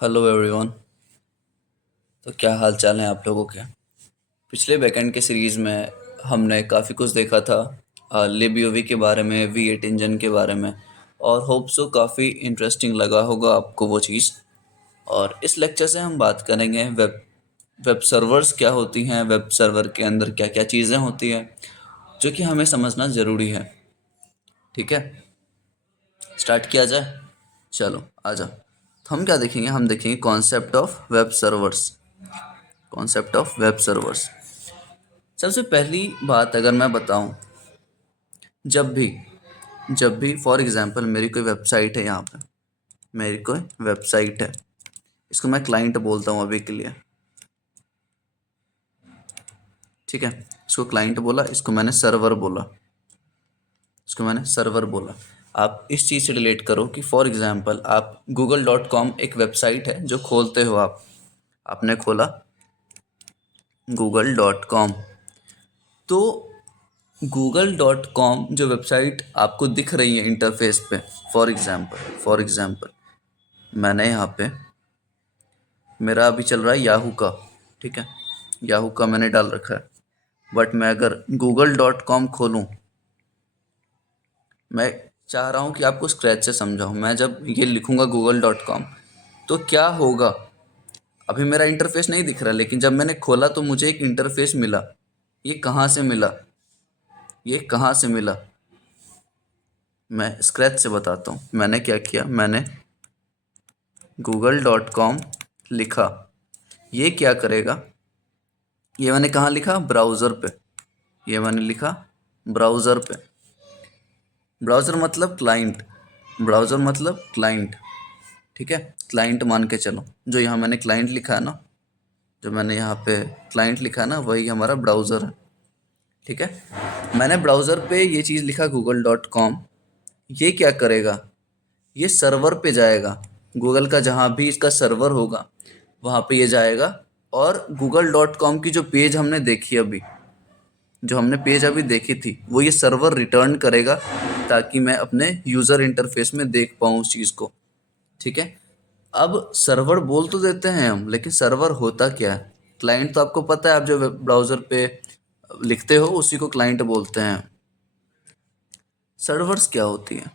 Hello everyone. तो क्या हाल चाल है आप लोगों के। पिछले बैकएंड के सीरीज़ में हमने काफ़ी कुछ देखा था लिब यूवी के बारे में, V8 इंजन के बारे में। और होप सो काफ़ी इंटरेस्टिंग लगा होगा आपको वो चीज़। और इस लेक्चर से हम बात करेंगे वेब वेब सर्वर्स क्या होती हैं, वेब सर्वर के अंदर क्या क्या चीज़ें होती हैं जो कि हमें समझना ज़रूरी है। ठीक है, स्टार्ट किया जाए। चलो आ जाओ। तो हम क्या देखेंगे, हम देखेंगे concept of web servers. Concept of web servers. सबसे पहली बात अगर मैं बताऊं, जब भी जब भी फॉर एग्जांपल मेरी कोई वेबसाइट है, यहाँ पे मेरी कोई वेबसाइट है, इसको मैं क्लाइंट बोलता हूँ अभी के लिए। ठीक है, इसको क्लाइंट बोला, इसको मैंने सर्वर बोला। आप इस चीज़ से रिलेट करो कि फॉर एग्जांपल आप google.com एक वेबसाइट है जो खोलते हो आप। आपने खोला google.com। तो google.com जो वेबसाइट आपको दिख रही है इंटरफेस पे, फॉर एग्जांपल मैंने यहाँ पे, मेरा अभी चल रहा है याहू का। ठीक है, याहू का मैंने डाल रखा है। बट मैं अगर google.com खोलूँ, मैं चाह रहा हूँ कि आपको स्क्रैच से समझाऊँ। मैं जब ये लिखूँगा google.com तो क्या होगा, अभी मेरा इंटरफेस नहीं दिख रहा, लेकिन जब मैंने खोला तो मुझे एक इंटरफेस मिला। ये कहाँ से मिला, ये कहाँ से मिला, मैं स्क्रैच से बताता हूँ। मैंने क्या किया, मैंने google.com लिखा। ये क्या करेगा, ये मैंने कहाँ लिखा, ब्राउज़र पे। ये मैंने लिखा ब्राउज़र पे। ब्राउज़र मतलब क्लाइंट, ब्राउज़र मतलब क्लाइंट। ठीक है, क्लाइंट मान के चलो। जो यहाँ मैंने क्लाइंट लिखा है ना, जो मैंने यहाँ पे क्लाइंट लिखा है ना, वही हमारा ब्राउज़र है। ठीक है, मैंने ब्राउज़र पे ये चीज़ लिखा google.com। ये क्या करेगा, ये सर्वर पे जाएगा। गूगल का जहाँ भी इसका सर्वर होगा वहाँ पे ये जाएगा, और google.com की जो पेज हमने देखी अभी, जो हमने पेज अभी देखी थी, वो ये सर्वर रिटर्न करेगा ताकि मैं अपने यूज़र इंटरफेस में देख पाऊँ उस चीज़ को। ठीक है, अब सर्वर बोल तो देते हैं हम, लेकिन सर्वर होता क्या है। क्लाइंट तो आपको पता है, आप जो वेब ब्राउज़र पे लिखते हो उसी को क्लाइंट बोलते हैं। सर्वर्स क्या होती है,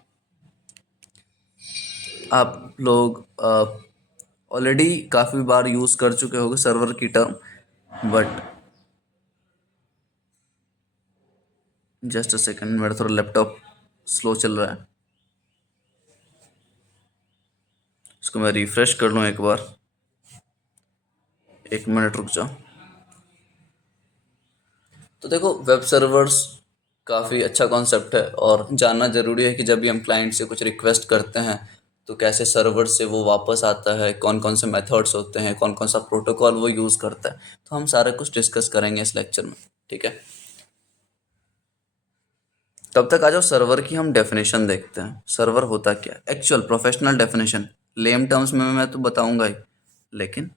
आप लोग ऑलरेडी काफ़ी बार यूज़ कर चुके होंगे सर्वर की term. But just a second, मेरा थोड़ा लैपटॉप स्लो चल रहा है, इसको मैं रिफ्रेश कर लूँ एक बार। एक मिनट रुक जाओ। तो देखो, वेब सर्वर्स काफ़ी अच्छा कॉन्सेप्ट है और जानना ज़रूरी है कि जब भी हम क्लाइंट से कुछ रिक्वेस्ट करते हैं तो कैसे सर्वर से वो वापस आता है, कौन कौन से मेथड्स होते हैं, कौन कौन सा प्रोटोकॉल वो यूज़ करता है। तो हम सारा कुछ डिस्कस करेंगे इस लेक्चर में। ठीक है, तब तक आ जाओ, सर्वर की हम डेफिनेशन देखते हैं। सर्वर होता क्या है, actual professional definition. Layman terms में मैं तो बताऊंगा ही, लेकिन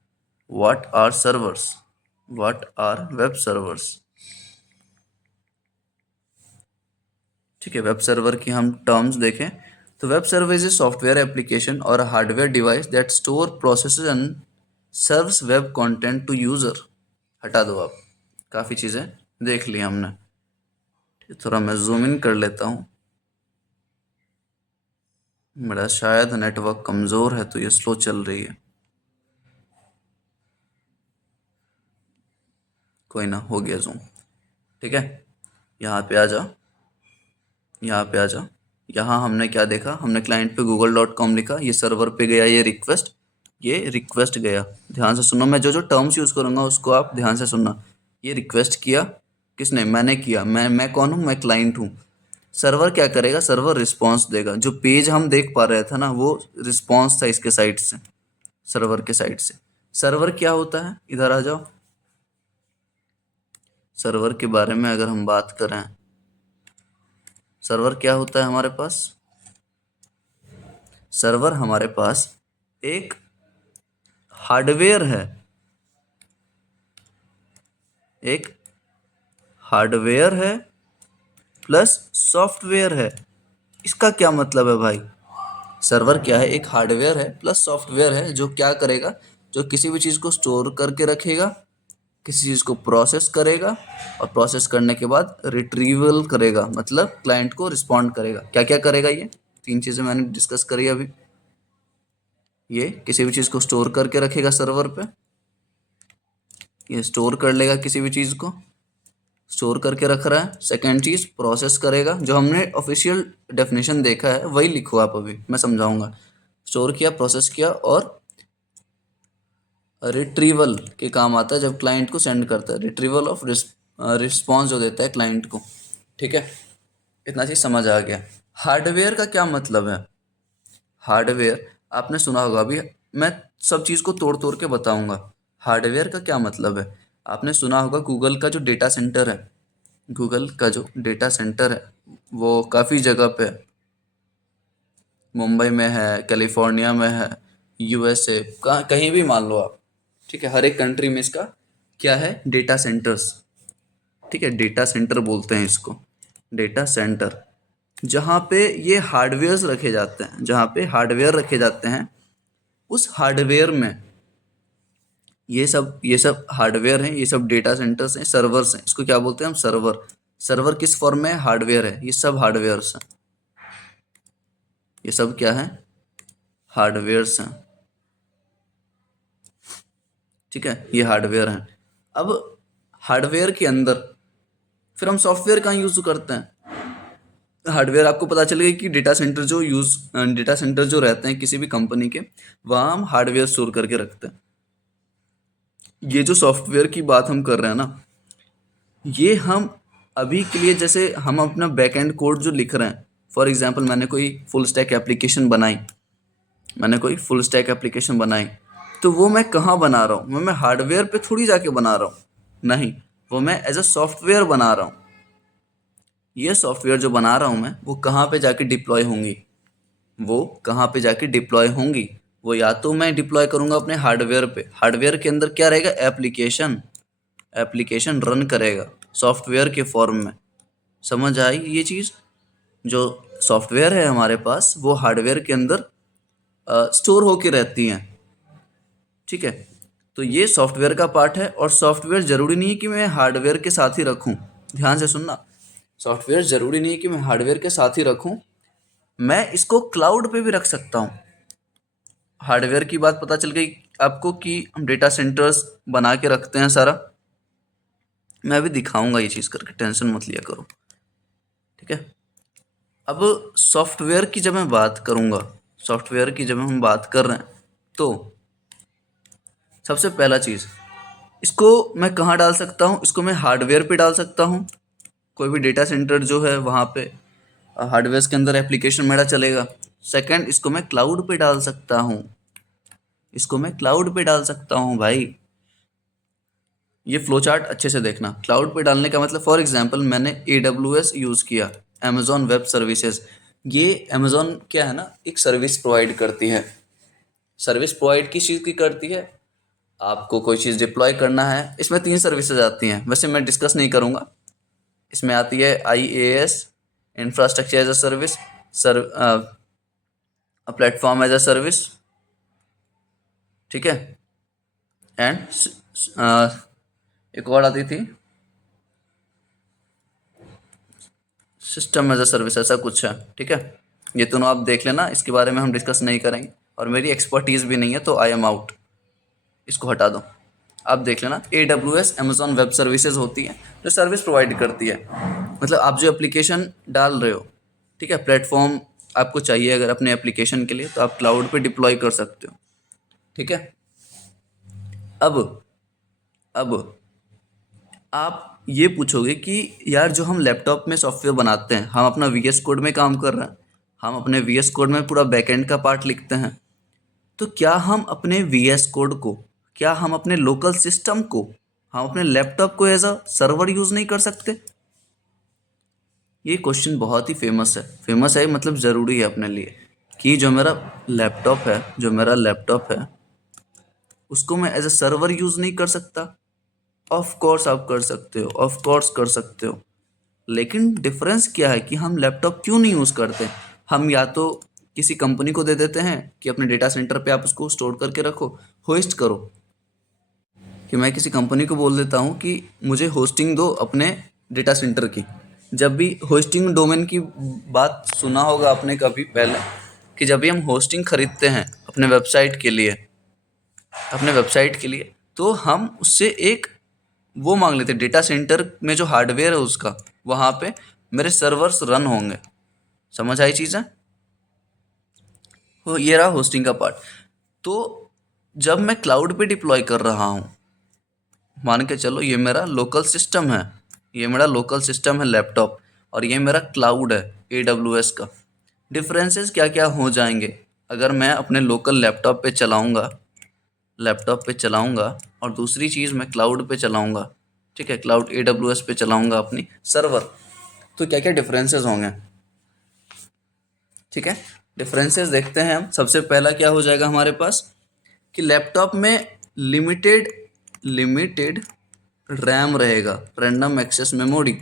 what are servers, what are web servers. ठीक है, वेब सर्वर की हम टर्म्स देखें तो web server is a software application और hardware device that store processes and serves web content to user. हटा दो आप, काफ़ी चीज़ें देख ली हमने। थोड़ा मैं जूम इन कर लेता हूँ, मेरा शायद नेटवर्क कमज़ोर है तो ये स्लो चल रही है। कोई ना, हो गया जूम। ठीक है, यहाँ पे आ जाओ, यहाँ पे आ जाओ। यहाँ हमने क्या देखा, हमने क्लाइंट पे google.com लिखा, ये सर्वर पे गया, ये रिक्वेस्ट गया। ध्यान से सुनो, मैं जो जो टर्म्स यूज़ करूँगा उसको आप ध्यान से सुनना। ये रिक्वेस्ट किया, किसने, मैंने किया। मैं कौन हूँ, मैं क्लाइंट हूँ। सर्वर क्या करेगा, सर्वर रिस्पॉन्स देगा। जो पेज हम देख पा रहे थे ना, वो रिस्पॉन्स था इसके साइड से, सर्वर के साइड से। सर्वर क्या होता है, इधर आ जाओ। सर्वर के बारे में अगर हम बात करें, सर्वर क्या होता है हमारे पास, सर्वर हमारे पास एक हार्डवेयर है, एक हार्डवेयर है प्लस सॉफ्टवेयर है। इसका क्या मतलब है भाई, सर्वर क्या है? एक हार्डवेयर है प्लस सॉफ्टवेयर है जो क्या करेगा, जो किसी भी चीज़ को स्टोर करके रखेगा, किसी चीज़ को प्रोसेस करेगा और प्रोसेस करने के बाद रिट्रीवल करेगा, मतलब क्लाइंट को रिस्पॉन्ड करेगा। क्या क्या करेगा? ये 3 चीज़ें मैंने डिस्कस करी अभी। ये किसी भी चीज़ को स्टोर करके रखेगा सर्वर पे, ये स्टोर कर लेगा किसी भी चीज़ को, स्टोर करके रख रहा है। सेकेंड चीज़ प्रोसेस करेगा, जो हमने ऑफिशियल डेफिनेशन देखा है वही लिखो आप, अभी मैं समझाऊंगा। स्टोर किया, प्रोसेस किया और रिट्रीवल के काम आता है जब क्लाइंट को सेंड करता है, रिट्रीवल ऑफ रिस्पॉन्स जो देता है क्लाइंट को। ठीक है, इतना चीज़ समझ आ गया। हार्डवेयर का क्या मतलब है? हार्डवेयर आपने सुना होगा, अभी मैं सब चीज़ को तोड़ तोड़ के बताऊंगा। हार्डवेयर का क्या मतलब है? आपने सुना होगा गूगल का जो डेटा सेंटर है, गूगल का जो डेटा सेंटर है वो काफ़ी जगह पे है। मुंबई में है, कैलिफोर्निया में है, यूएसए, कहाँ कहीं भी मान लो आप। ठीक है, हर एक कंट्री में इसका क्या है? Data centres. ठीक है, डेटा सेंटर बोलते हैं इसको, डेटा सेंटर। जहाँ पे ये हार्डवेयर्स रखे जाते हैं, जहाँ पे हार्डवेयर रखे जाते हैं, उस हार्डवेयर में ये सब हार्डवेयर हैं, ये सब डेटा सेंटर्स हैं, सर्वर्स हैं। इसको क्या बोलते हैं हम? सर्वर। सर्वर किस फॉर्म में है? हार्डवेयर है। ये सब हार्डवेयर्स हैं, ये सब क्या है? हार्डवेयर्स हैं। ठीक है, ये हार्डवेयर हैं। अब हार्डवेयर के अंदर फिर हम सॉफ्टवेयर कहाँ यूज़ करते हैं? हार्डवेयर आपको पता चलेगा कि डेटा सेंटर जो रहते हैं किसी भी कंपनी के, वहाँ हम हार्डवेयर स्टोर करके रखते हैं। ये जो सॉफ्टवेयर की बात हम कर रहे हैं ना, ये हम अभी के लिए, जैसे हम अपना बैक एंड कोड जो लिख रहे हैं, फॉर एग्जांपल मैंने कोई फुल स्टैक एप्लीकेशन बनाई, तो वो मैं कहाँ बना रहा हूँ? मैं हार्डवेयर पे थोड़ी जाके बना रहा हूँ, नहीं, वो मैं एज अ सॉफ्टवेयर बना रहा हूँ। ये सॉफ्टवेयर जो बना रहा हूँ मैं, वो कहाँ पे जाके डिप्लॉय होंगी? वो कहाँ पे जाके डिप्लॉय होंगी? वो या तो मैं डिप्लॉय करूँगा अपने हार्डवेयर पे, हार्डवेयर के अंदर क्या रहेगा? एप्लीकेशन। एप्लीकेशन रन करेगा सॉफ्टवेयर के फॉर्म में। समझ आई ये चीज़? जो सॉफ्टवेयर है हमारे पास, वो हार्डवेयर के अंदर स्टोर होके रहती हैं। ठीक है, तो ये सॉफ्टवेयर का पार्ट है। और सॉफ्टवेयर ज़रूरी नहीं है कि मैं हार्डवेयर के साथ ही रखूँ, ध्यान से सुनना। सॉफ्टवेयर ज़रूरी नहीं है कि मैं हार्डवेयर के साथ ही रखूँ, मैं इसको क्लाउड पे भी रख सकता हूँ। हार्डवेयर की बात पता चल गई आपको कि हम डेटा सेंटर्स बना के रखते हैं सारा। मैं अभी दिखाऊंगा ये चीज़ करके, टेंशन मत लिया करो। ठीक है, अब सॉफ्टवेयर की जब मैं बात करूंगा, सॉफ्टवेयर की जब हम बात कर रहे हैं, तो सबसे पहला चीज़, इसको मैं कहाँ डाल सकता हूँ? इसको मैं हार्डवेयर पे डाल सकता हूँ। कोई भी डेटा सेंटर जो है वहाँ पे हार्डवेयर के अंदर एप्लीकेशन मेरा चलेगा। सेकंड, इसको मैं क्लाउड पे डाल सकता हूँ, इसको मैं क्लाउड पे डाल सकता हूँ भाई। ये फ्लो चार्ट अच्छे से देखना। क्लाउड पे डालने का मतलब, फॉर एग्जांपल मैंने AWS यूज़ किया, अमेजॉन वेब सर्विसेज। ये अमेजॉन क्या है ना, एक सर्विस प्रोवाइड करती है। सर्विस प्रोवाइड किस चीज़ की करती है? आपको कोई चीज़ डिप्लॉय करना है, इसमें 3 सर्विसेज आती हैं, वैसे मैं डिस्कस नहीं करूँगा। इसमें आती है IaaS, infrastructure as a service, platform as a service. ठीक है, एंड एक और आती थी, सिस्टम एज अ सर्विस, ऐसा कुछ है। ठीक है, ये दोनों आप देख लेना, इसके बारे में हम डिस्कस नहीं करेंगे और मेरी एक्सपर्टीज़ भी नहीं है, तो आई एम आउट, इसको हटा दो। आप देख लेना, AWS अमेजॉन वेब सर्विसेज होती है जो सर्विस प्रोवाइड करती है। मतलब आप जो एप्लीकेशन डाल रहे हो, ठीक है, प्लेटफॉर्म आपको चाहिए अगर अपने एप्लीकेशन के लिए, तो आप क्लाउड पे डिप्लॉय कर सकते हो। ठीक है, अब अब आप ये पूछोगे कि यार जो हम लैपटॉप में सॉफ्टवेयर बनाते हैं, हम अपना VS कोड में काम कर रहे हैं, हम अपने VS कोड में पूरा बैकएंड का पार्ट लिखते हैं, तो क्या हम अपने VS कोड को, क्या हम अपने लोकल सिस्टम को, हम अपने लैपटॉप को एज अ सर्वर यूज़ नहीं कर सकते? ये क्वेश्चन बहुत ही फेमस है, मतलब ज़रूरी है अपने लिए, कि जो मेरा लैपटॉप है उसको मैं एज अ सर्वर यूज़ नहीं कर सकता? ऑफ कोर्स आप कर सकते हो, ऑफ कोर्स कर सकते हो, लेकिन डिफरेंस क्या है कि हम लैपटॉप क्यों नहीं यूज़ करते? हम या तो किसी कंपनी को दे देते हैं कि अपने डेटा सेंटर पे आप उसको स्टोर करके रखो, होस्ट करो। कि मैं किसी कंपनी को बोल देता हूँ कि मुझे होस्टिंग दो अपने डेटा सेंटर की। जब भी होस्टिंग डोमेन की बात सुना होगा आपने कभी पहले, कि जब भी हम होस्टिंग खरीदते हैं अपने वेबसाइट के लिए, तो हम उससे एक वो मांग लेते हैं, डेटा सेंटर में जो हार्डवेयर है उसका, वहाँ पे मेरे सर्वर्स रन होंगे। समझ आई चीज़ें? तो ये रहा होस्टिंग का पार्ट। तो जब मैं क्लाउड पे डिप्लॉय कर रहा हूँ, मान के चलो ये मेरा लोकल सिस्टम है, लैपटॉप, और ये मेरा क्लाउड है AWS का। डिफरेंसेस क्या क्या हो जाएंगे अगर मैं अपने लोकल लैपटॉप पे चलाऊंगा और दूसरी चीज़ मैं क्लाउड पे चलाऊंगा, ठीक है, क्लाउड AWS पे चलाऊंगा अपनी सर्वर, तो क्या क्या डिफरेंसेस होंगे, ठीक है। डिफरेंसेस देखते हैं हम। सबसे पहला क्या हो जाएगा हमारे पास, कि लैपटॉप में लिमिटेड रैम रहेगा, रैंडम एक्सेस मेमोरी,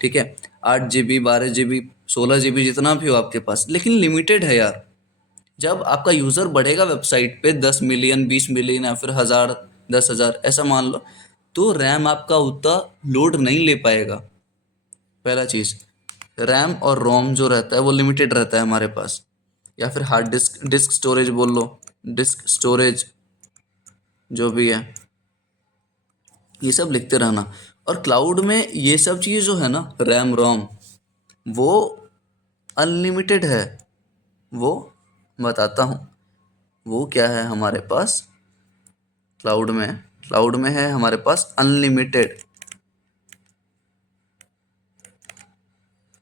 ठीक है। 8 GB, 12 GB, 16 GB, जितना भी हो आपके पास, लेकिन लिमिटेड है यार। जब आपका यूज़र बढ़ेगा वेबसाइट पे 10 मिलियन, 20 मिलियन, या फिर 1000, 10,000 ऐसा मान लो, तो रैम आपका उतना लोड नहीं ले पाएगा। पहला चीज़, रैम और रोम जो रहता है वो लिमिटेड रहता है हमारे पास। या फिर हार्ड डिस्क स्टोरेज बोल लो, डिस्क स्टोरेज जो भी है, ये सब लिखते रहना। और क्लाउड में ये सब चीज़ जो है ना, रैम रोम, वो अनलिमिटेड है। वो बताता हूँ, वो क्या है हमारे पास क्लाउड में है हमारे पास अनलिमिटेड।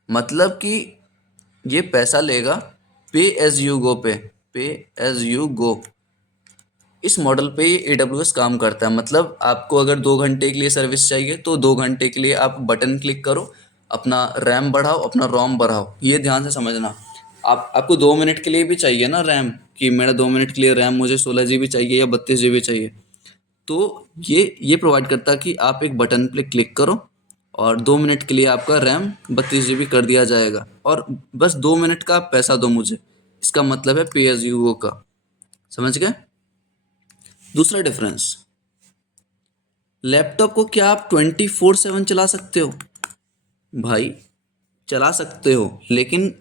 मतलब कि ये पैसा लेगा पे एज यू गो पे एज यू गो। इस मॉडल पे ये AWS काम करता है। मतलब आपको अगर 2 घंटे के लिए सर्विस चाहिए तो 2 घंटे के लिए आप बटन क्लिक करो, अपना रैम बढ़ाओ, अपना रोम बढ़ाओ। ये ध्यान से समझना। आपको 2 मिनट के लिए भी चाहिए ना रैम, कि मेरा 2 मिनट के लिए रैम मुझे 16 GB चाहिए या 32 GB चाहिए, तो ये प्रोवाइड करता है कि आप एक बटन पे क्लिक करो और 2 मिनट के लिए आपका रैम 32 GB कर दिया जाएगा, और बस 2 मिनट का आप पैसा दो मुझे। इसका मतलब है पे एज यू गो का। समझ गए? दूसरा डिफरेंस, लैपटॉप को क्या आप 24/7 चला सकते हो? भाई चला सकते हो, लेकिन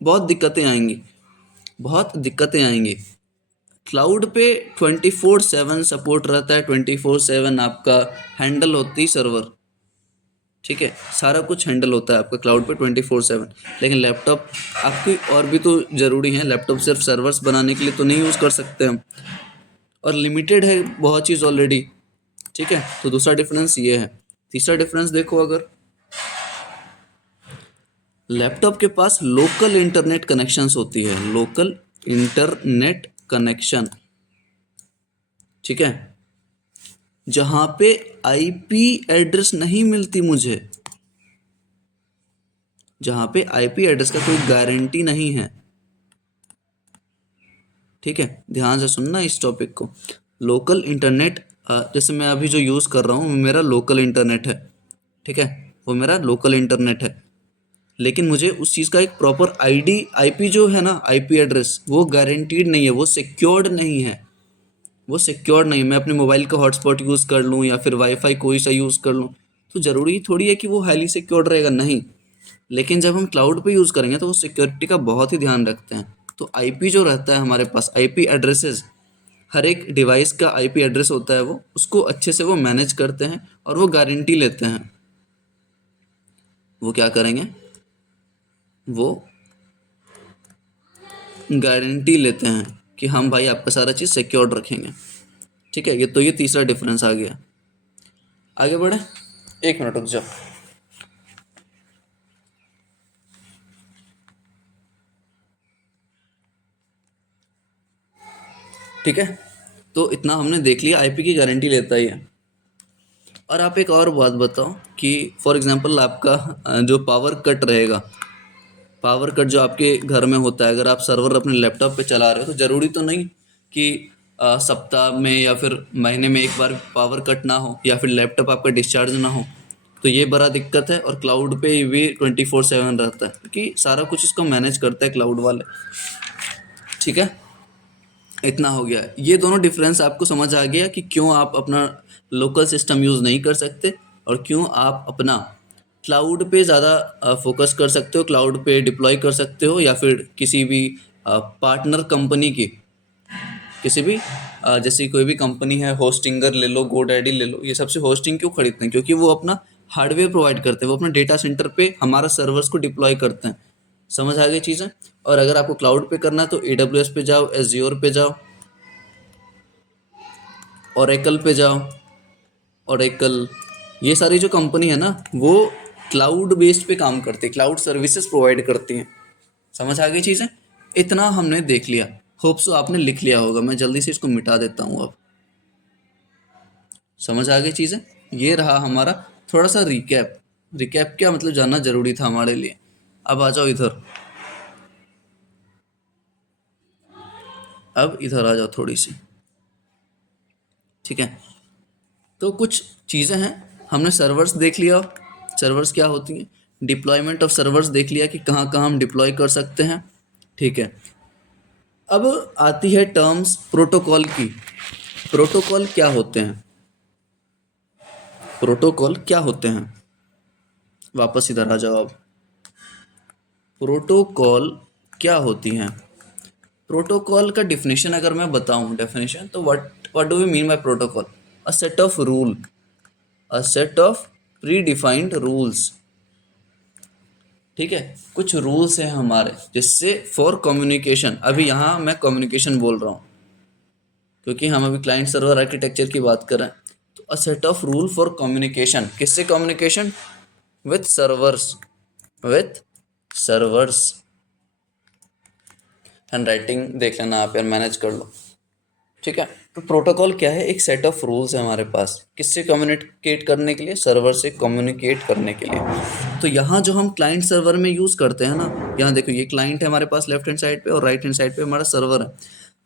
बहुत दिक्कतें आएंगी। क्लाउड पे 24/7 सपोर्ट रहता है, 24/7 आपका हैंडल होती सर्वर, ठीक है, सारा कुछ हैंडल होता है आपका क्लाउड पे 24/7। लेकिन लैपटॉप आपकी और भी तो ज़रूरी है, लैपटॉप सिर्फ सर्वर्स बनाने के लिए तो नहीं यूज़ कर सकते हम, और लिमिटेड है बहुत चीज़ ऑलरेडी, ठीक है। तो दूसरा डिफरेंस ये है। तीसरा डिफरेंस देखो, अगर लैपटॉप के पास लोकल इंटरनेट कनेक्शंस होती है, लोकल इंटरनेट कनेक्शन, ठीक है, जहां पे आईपी एड्रेस नहीं मिलती मुझे, जहां पे आईपी एड्रेस का कोई गारंटी नहीं है, ठीक है। ध्यान से सुनना इस टॉपिक को। लोकल इंटरनेट, जैसे मैं अभी जो यूज़ कर रहा हूँ मेरा लोकल इंटरनेट है, ठीक है, वो मेरा लोकल इंटरनेट है, लेकिन मुझे उस चीज़ का एक प्रॉपर आईपी जो है ना, आईपी एड्रेस, वो गारंटीड नहीं है, वो सिक्योर्ड नहीं है, मैं अपने मोबाइल का हॉटस्पॉट यूज़ कर लूँ या फिर वाईफाई कोई सा यूज़ कर लूँ, तो ज़रूरी थोड़ी है कि वो हाईली सिक्योर्ड रहेगा, नहीं। लेकिन जब हम क्लाउड पे यूज़ करेंगे तो वो सिक्योरिटी का बहुत ही ध्यान रखते हैं। तो आईपी जो रहता है हमारे पास, आईपी एड्रेसेस, हर एक डिवाइस का आईपी एड्रेस होता है, वो उसको अच्छे से वो मैनेज करते हैं और वो गारंटी लेते हैं। वो क्या करेंगे, वो गारंटी लेते हैं कि हम भाई आपका सारा चीज़ सिक्योर्ड रखेंगे, ठीक है। ये तीसरा डिफरेंस आ गया। आगे बढ़े, 1 मिनट रुक जाओ। ठीक है, तो इतना हमने देख लिया, आईपी की गारंटी लेता ही है। और आप एक और बात बताओ कि फॉर एग्जांपल आपका जो पावर कट रहेगा, पावर कट जो आपके घर में होता है, अगर आप सर्वर अपने लैपटॉप पे चला रहे हो, तो ज़रूरी तो नहीं कि सप्ताह में या फिर महीने में एक बार पावर कट ना हो या फिर लैपटॉप आपका डिस्चार्ज ना हो। तो तो ये बड़ा दिक्कत है। और क्लाउड पे भी 24/7 रहता है क्योंकि सारा कुछ इसको मैनेज करता है क्लाउड वाले। ठीक है, इतना हो गया। ये दोनों डिफरेंस आपको समझ आ गया कि क्यों आप अपना लोकल सिस्टम यूज़ नहीं कर सकते और क्यों आप अपना क्लाउड पे ज़्यादा फोकस कर सकते हो, क्लाउड पे डिप्लॉय कर सकते हो, या फिर किसी भी पार्टनर कंपनी की, किसी भी जैसे कोई भी कंपनी है, होस्टिंगर ले लो, गोडैडी ले लो, ये सबसे होस्टिंग क्यों खरीदते हैं? क्योंकि वो अपना हार्डवेयर प्रोवाइड करते हैं, वो अपने डेटा सेंटर पे हमारा सर्वर्स को डिप्लॉय करते हैं। समझ आ गई चीज़ें? और अगर आपको क्लाउड पे करना है तो AWS पे जाओ, एज्योर पे जाओ, ओरेकल पे जाओ। ओरेकल, ये सारी जो कंपनी है ना, वो क्लाउड बेस्ड पे काम करती है, क्लाउड सर्विसेज प्रोवाइड करती हैं। समझ आ गई चीज़ें? इतना हमने देख लिया। होप सो आपने लिख लिया होगा, मैं जल्दी से इसको मिटा देता हूँ अब। समझ आ गई चीज़ें? ये रहा हमारा थोड़ा सा रिकैप। रिकैप क्या मतलब जानना जरूरी था हमारे लिए। अब आ जाओ इधर, अब इधर आ जाओ थोड़ी सी। ठीक है, तो कुछ चीज़ें हैं, हमने सर्वर्स देख लिया, सर्वर्स क्या होती हैं, डिप्लॉयमेंट ऑफ सर्वर्स देख लिया कि कहाँ कहाँ हम डिप्लॉय कर सकते हैं। ठीक है, अब आती है टर्म्स प्रोटोकॉल की। प्रोटोकॉल क्या होते हैं? प्रोटोकॉल क्या होते हैं? वापस इधर आ जाओ अब। प्रोटोकॉल क्या होती हैं? प्रोटोकॉल का डिफिनेशन अगर मैं बताऊं, डेफिनेशन, तो what do we mean by protocol? A set of rule, a set of predefined rules. ठीक है, कुछ रूल्स हैं हमारे जिससे फॉर कम्युनिकेशन, अभी यहाँ मैं कम्युनिकेशन बोल रहा हूँ क्योंकि हम अभी क्लाइंट सर्वर आर्किटेक्चर की बात कर रहे हैं। तो a set of rule for communication, किससे communication? With servers, with servers. Handwriting देख लेना आप यार, मैनेज कर लो। ठीक है, तो प्रोटोकॉल क्या है? एक सेट ऑफ रूल्स है हमारे पास, किससे कम्युनिकेट करने के लिए? सर्वर से कम्युनिकेट करने के लिए। तो यहाँ जो हम क्लाइंट सर्वर में यूज़ करते हैं ना, यहाँ देखो ये क्लाइंट है हमारे पास लेफ्ट हैंड साइड पे, और राइट हैंड साइड पे हमारा सर्वर है।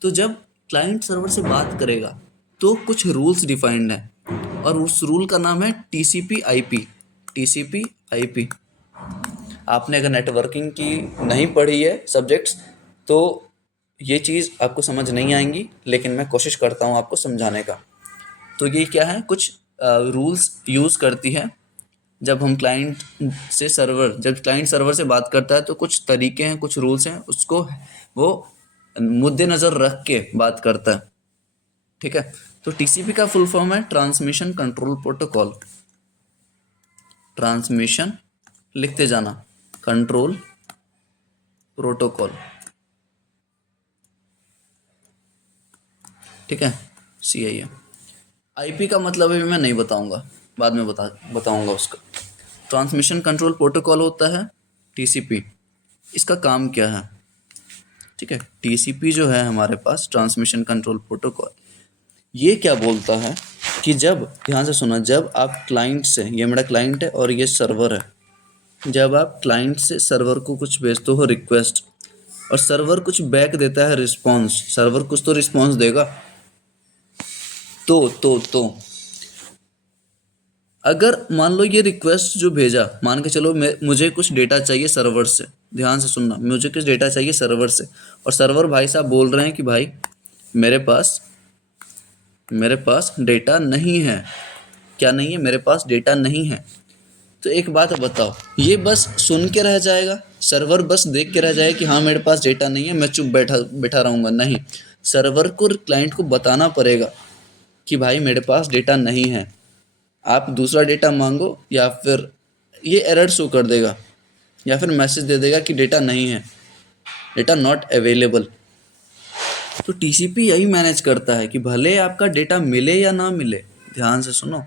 तो जब क्लाइंट सर्वर से बात करेगा तो कुछ रूल्स डिफाइंड हैं, और उस रूल का नाम है TCP/IP। TCP/IP। आपने अगर नेटवर्किंग की नहीं पढ़ी है सब्जेक्ट्स तो ये चीज़ आपको समझ नहीं आएंगी, लेकिन मैं कोशिश करता हूँ आपको समझाने का। तो ये क्या है, कुछ रूल्स यूज़ करती है जब हम क्लाइंट से सर्वर, जब क्लाइंट सर्वर से बात करता है तो कुछ तरीके हैं, कुछ रूल्स हैं, उसको वो मुद्देनज़र रख के बात करता है। ठीक है, तो TCP का फुल फॉर्म है ट्रांसमिशन कंट्रोल प्रोटोकॉल। ट्रांसमिशन लिखते जाना, कंट्रोल प्रोटोकॉल। ठीक है, CIM। IP का मतलब अभी मैं नहीं बताऊंगा, बाद में बताऊंगा उसका। ट्रांसमिशन कंट्रोल प्रोटोकॉल होता है TCP। इसका काम क्या है? ठीक है, TCP जो है हमारे पास, ट्रांसमिशन कंट्रोल प्रोटोकॉल, ये क्या बोलता है कि जब, ध्यान से सुना, जब आप क्लाइंट से, ये मेरा क्लाइंट है और ये सर्वर है, जब आप क्लाइंट से सर्वर को कुछ भेजते हो रिक्वेस्ट, और सर्वर कुछ बैक देता है रिस्पॉन्स, सर्वर कुछ तो रिस्पॉन्स देगा। तो अगर मान लो ये रिक्वेस्ट जो भेजा, मान के चलो मुझे कुछ डेटा चाहिए सर्वर से, ध्यान से सुनना, मुझे कुछ डेटा चाहिए सर्वर से, और सर्वर भाई साहब बोल रहे हैं कि भाई मेरे पास डेटा नहीं है। क्या नहीं है? मेरे पास डेटा नहीं है। तो एक बात बताओ, ये बस सुन के रह जाएगा, सर्वर बस देख के रह जाएगा कि हाँ मेरे पास डेटा नहीं है, मैं चुप बैठा बैठा रहूँगा? नहीं, सर्वर को, क्लाइंट को बताना पड़ेगा कि भाई मेरे पास डेटा नहीं है, आप दूसरा डेटा मांगो, या फिर ये एरर शो कर देगा, या फिर मैसेज दे देगा कि डेटा नहीं है, डेटा नॉट अवेलेबल। तो TCP यही मैनेज करता है कि भले आपका डेटा मिले या ना मिले, ध्यान से सुनो,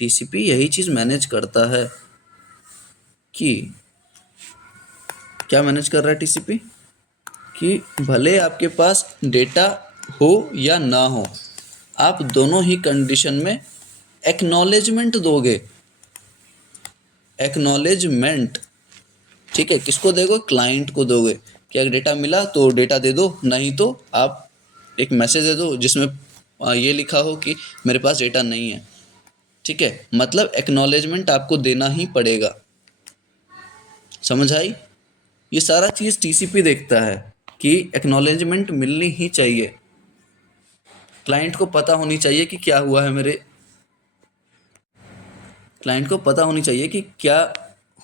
TCP यही चीज़ मैनेज करता है कि, क्या मैनेज कर रहा है TCP? कि भले आपके पास डेटा हो या ना हो, आप दोनों ही कंडीशन में एक्नॉलेजमेंट दोगे। एक्नॉलेजमेंट, ठीक है, किसको दोगे? क्लाइंट को दोगे कि अगर डेटा मिला तो डेटा दे दो, नहीं तो आप एक मैसेज दे दो जिसमें ये लिखा हो कि मेरे पास डेटा नहीं है। ठीक है, मतलब एक्नॉलेजमेंट आपको देना ही पड़ेगा। समझ आई? ये सारा चीज़ टीसीपी देखता है कि एक्नॉलेजमेंट मिलनी ही चाहिए, क्लाइंट को पता होनी चाहिए कि क्या हुआ है क्लाइंट को पता होनी चाहिए कि क्या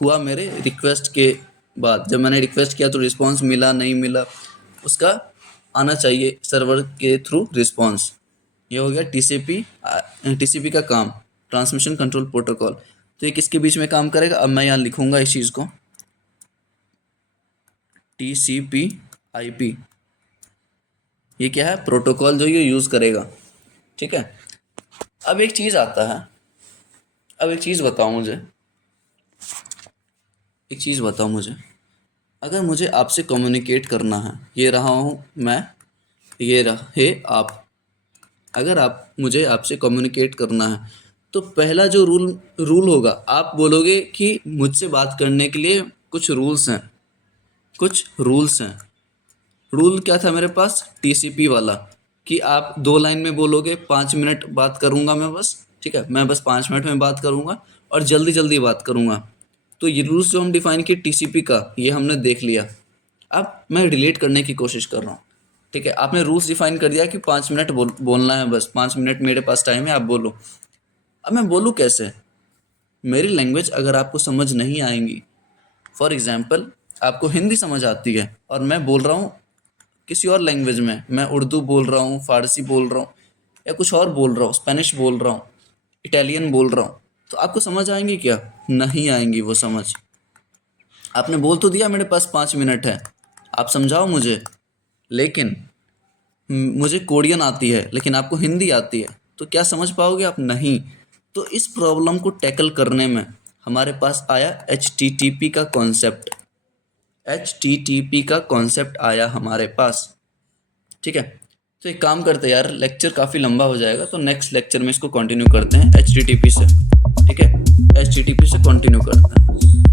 हुआ मेरे रिक्वेस्ट के बाद। जब मैंने रिक्वेस्ट किया तो रिस्पांस मिला नहीं मिला, उसका आना चाहिए सर्वर के थ्रू रिस्पांस। ये हो गया टीसीपी का काम, ट्रांसमिशन कंट्रोल प्रोटोकॉल। तो ये किसके बीच में काम करेगा? अब मैं यहाँ लिखूंगा इस चीज़ को, टीसीपी आईपी। ये क्या है? प्रोटोकॉल जो ये यूज़ करेगा। ठीक है, अब एक चीज़ आता है, अब एक चीज़ बताओ मुझे, अगर मुझे आपसे कम्युनिकेट करना है, ये रहा हूँ मैं, ये रहे आप, अगर मुझे आपसे कम्युनिकेट करना है तो पहला जो रूल होगा, आप बोलोगे कि मुझसे बात करने के लिए कुछ रूल्स हैं। रूल क्या था मेरे पास? टीसीपी वाला, कि आप 2 लाइन में बोलोगे, 5 मिनट बात करूंगा मैं बस। ठीक है, मैं बस 5 मिनट में बात करूंगा और जल्दी जल्दी बात करूंगा। तो ये रूल्स जो हम डिफाइन किए टीसीपी का, ये हमने देख लिया। अब मैं रिलेट करने की कोशिश कर रहा हूँ। ठीक है, आपने रूल्स डिफाइन कर दिया कि 5 मिनट बोलना है, बस 5 मिनट मेरे पास टाइम है, आप बोलो। अब मैं बोलूँ कैसे? मेरी लैंग्वेज अगर आपको समझ नहीं आएंगी, फॉर एग्जाम्पल आपको हिंदी समझ आती है और मैं बोल रहा हूँ किसी और लैंग्वेज में, मैं उर्दू बोल रहा हूँ, फारसी बोल रहा हूँ, या कुछ और बोल रहा हूँ, स्पेनिश बोल रहा हूँ, इटालियन बोल रहा हूँ, तो आपको समझ आएंगी क्या? नहीं आएंगी वो समझ। आपने बोल तो दिया मेरे पास 5 मिनट है, आप समझाओ मुझे, लेकिन मुझे कोरियन आती है लेकिन आपको हिंदी आती है, तो क्या समझ पाओगे आप? नहीं। तो इस प्रॉब्लम को टैकल करने में हमारे पास आया HTTP का कॉन्सेप्ट। HTTP का कॉन्सेप्ट आया हमारे पास। ठीक है, तो एक काम करते हैं यार, लेक्चर काफ़ी लंबा हो जाएगा, तो नेक्स्ट लेक्चर में इसको कंटिन्यू करते हैं HTTP से। ठीक है, HTTP से कंटिन्यू करते हैं।